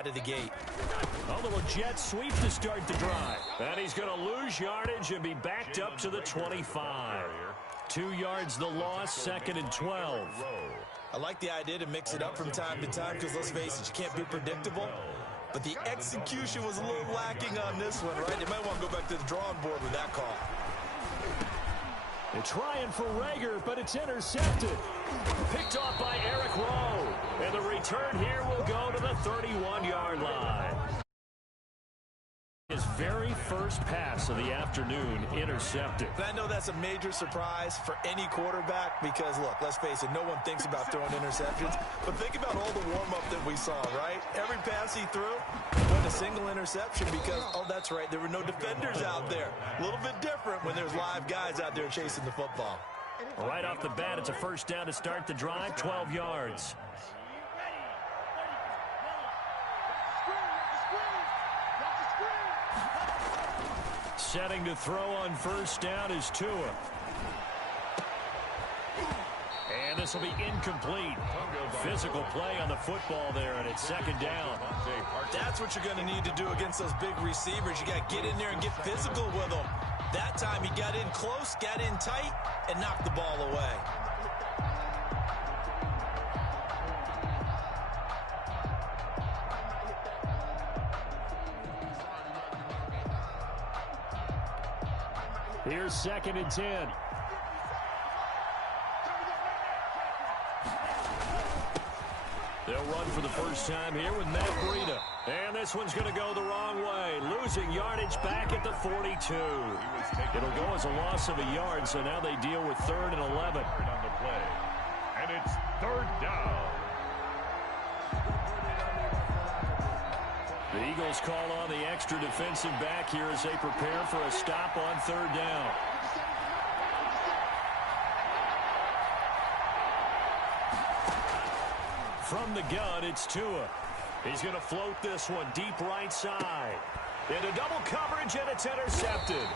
out of the gate. A little jet sweep to start the drive. And he's going to lose yardage and be backed up to the 25. 2 yards the loss, 2nd and 12. I like the idea to mix it up from time to time because, let's face it, you can't be predictable. But the execution was a little lacking on this one, right? You might want to go back to the drawing board with that call. They're trying for Rager, but it's intercepted. Picked off by Eric Rowe. And the return here will go to the 31-yard line. His very first pass of the afternoon intercepted. And I know that's a major surprise for any quarterback because, look, let's face it, no one thinks about throwing interceptions. But think about all the warm-up that we saw, right? Every pass he threw went a single interception because, oh, that's right, there were no defenders out there. A little bit different when there's live guys out there chasing the football. Right off the bat, it's a first down to start the drive, 12 yards. Setting to throw on first down is Tua. And this will be incomplete. Physical play on the football there, and it's 2nd down. That's what you're going to need to do against those big receivers. You got to get in there and get physical with them. That time he got in close, got in tight, and knocked the ball away. Here's 2nd and 10. They'll run for the first time here with Matt Breida. And this one's going to go the wrong way. Losing yardage back at the 42. It'll go as a loss of a yard, so now they deal with 3rd and 11. On the play. And it's 3rd down. The Eagles call on the extra defensive back here as they prepare for a stop on 3rd down. From the gun, it's Tua. He's going to float this one deep right side. Into double coverage, and it's intercepted.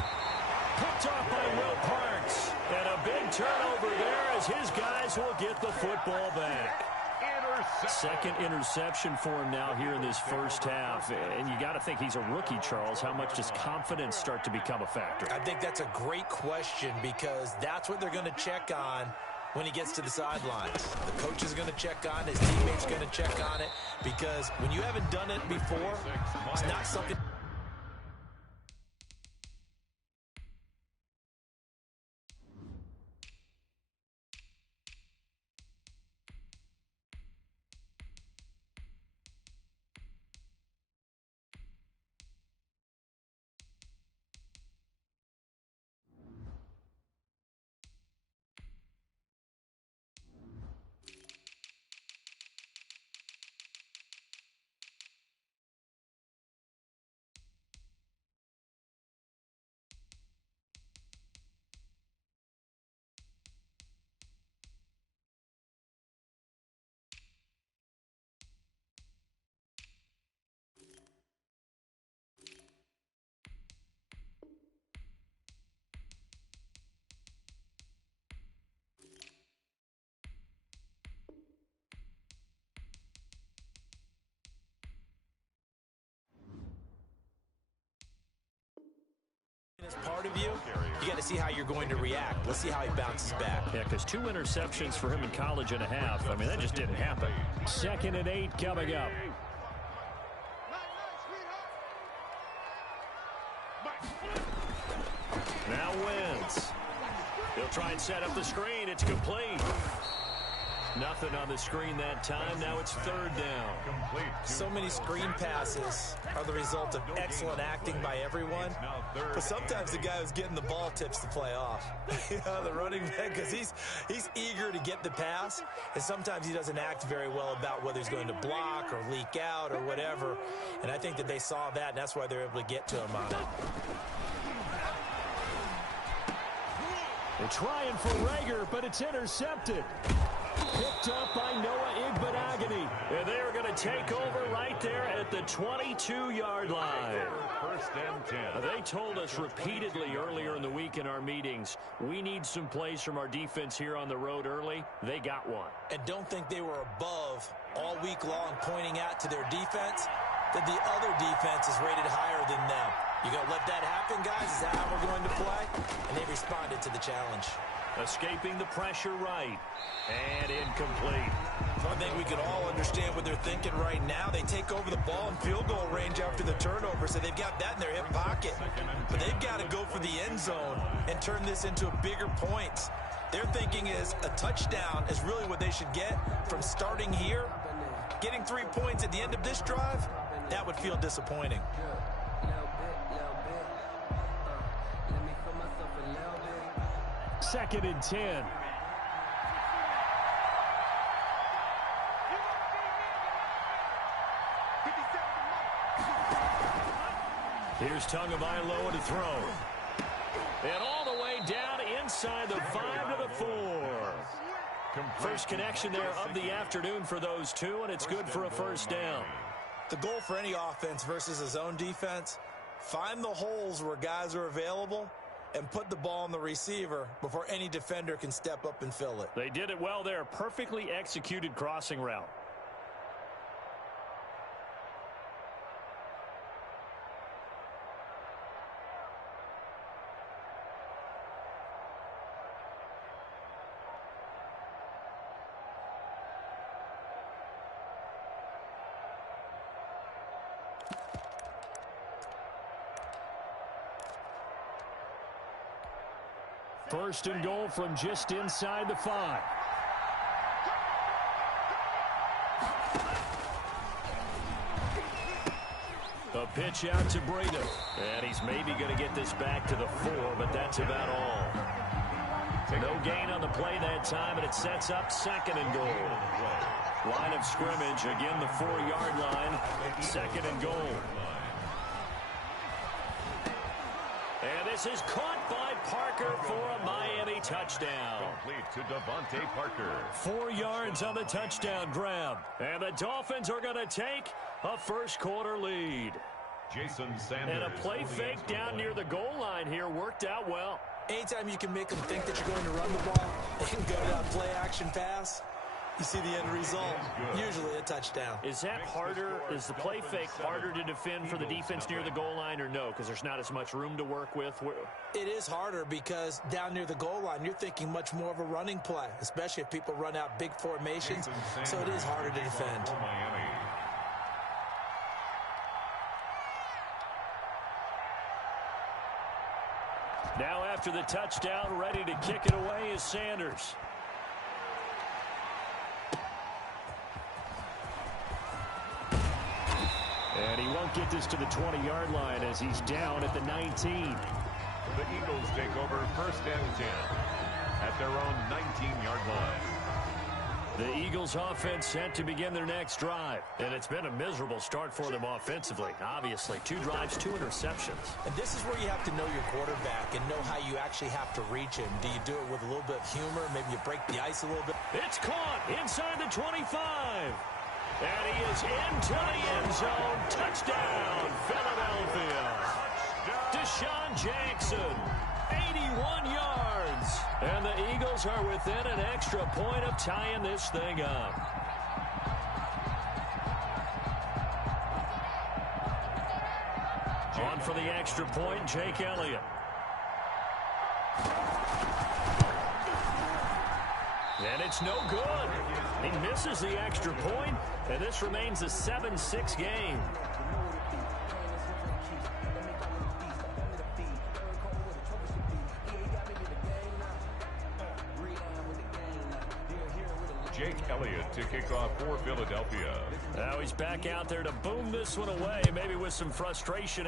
Picked off by Will Parks. And a big turnover there as his guys will get the football back. 2nd interception for him now here in this first half. And you got to think he's a rookie, Charles. How much does confidence start to become a factor? I think that's a great question because that's what they're going to check on when he gets to the sidelines. The coach is going to check on it. His teammates are going to check on it because when you haven't done it before, it's not something... As part of you got to see how you're going to react. Let's see how he bounces back. Yeah, because 2 interceptions for him in college and a half. I mean, that just didn't happen. 2nd and 8 coming up. Now wins. They'll try and set up the screen. It's complete. Nothing on the screen that time. Now it's 3rd down. So many screen passes are the result of excellent acting by everyone. But sometimes the guy who's getting the ball tips the play off. You know, the running back, because he's eager to get the pass. And sometimes he doesn't act very well about whether he's going to block or leak out or whatever. And I think that they saw that, and that's why they're able to get to him on it. They're trying for Rager, but it's intercepted. Picked up by Noah Igbenogany. And they are going to take over right there at the 22-yard line. 1st and 10. They told us repeatedly earlier in the week in our meetings, we need some plays from our defense here on the road early. They got one. And don't think they were above all week long pointing out to their defense. that the other defense is rated higher than them. You going to let that happen, guys? Is that how we're going to play? And they responded to the challenge. Escaping the pressure right. And incomplete. I think we can all understand what they're thinking right now. They take over the ball in field goal range after the turnover, so they've got that in their hip pocket. But they've got to go for the end zone and turn this into a bigger points. Their thinking is a touchdown is really what they should get from starting here. Getting 3 points at the end of this drive, that would feel disappointing. Second and 10. Here's Tagovailoa to throw. And all the way down inside the 5 to the 4. First connection there of the afternoon for those two, and it's good for a first down. The goal for any offense versus a zone defense, find the holes where guys are available and put the ball on the receiver before any defender can step up and fill it. They did it well there. Perfectly executed crossing route. First and goal from just inside the 5. A pitch out to Breda. And he's maybe going to get this back to the 4, but that's about all. No gain on the play that time, and it sets up second and goal. Line of scrimmage, again the 4-yard line. Second and goal. And this is caught by Parker for a Miami touchdown. Complete to Devontae Parker. 4 yards on the touchdown grab. And the Dolphins are going to take a first-quarter lead. Jason Sanders. And a play fake down near the goal line here worked out well. Anytime you can make them think that you're going to run the ball and go to that play-action pass, you see the end result, usually a touchdown. Is that harder? Is the play fake harder to defend for the defense near the goal line or no? Because there's not as much room to work with? It is harder because down near the goal line, you're thinking much more of a running play, especially if people run out big formations. So it is harder to defend. Now after the touchdown, ready to kick it away is Sanders. And he won't get this to the 20-yard line as he's down at the 19. The Eagles take over first and 10 at their own 19-yard line. The Eagles offense set to begin their next drive. And it's been a miserable start for them offensively, obviously. 2 drives, 2 interceptions. And this is where you have to know your quarterback and know how you actually have to reach him. Do you do it with a little bit of humor? Maybe you break the ice a little bit? It's caught inside the 25. And he is into the end zone. Touchdown, Philadelphia. Deshaun Jackson, 81 yards. And the Eagles are within an extra point of tying this thing up. On for the extra point, Jake Elliott. And it's no good. He misses the extra point, and this remains a 7-6 game. Jake Elliott to kick off for Philadelphia. Now he's back out there to boom this one away, maybe with some frustration.